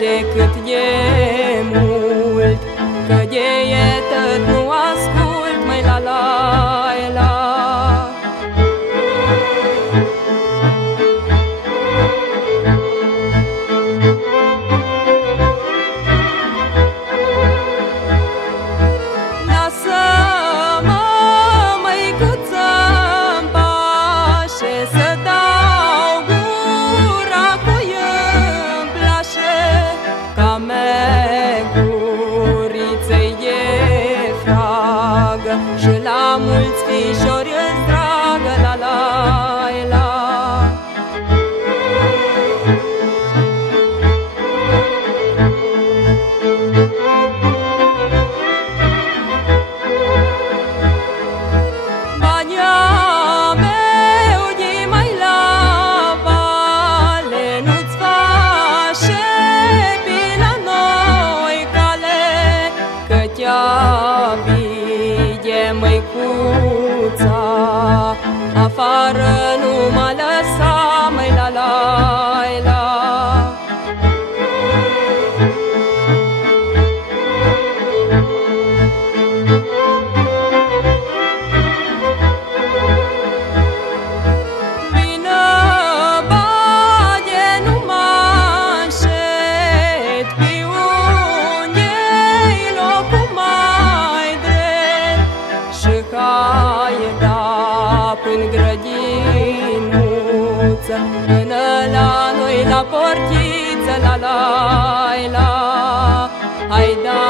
și cât e mult, că de tot nu ascult, măi la la la. Lasă-mă, măicuță-n pașe, să dau gura cui-mi place, ca mecuriței e fragă și la mulți fișori îți dragă, la la la. Bine, măicuța, afară nu mă lăsa, măi la la la. Vină, bade, nu mă înșet, pe unde-i locul mai drept, și hai da până grădinuță, până la noi la portiță, la la la. Hai da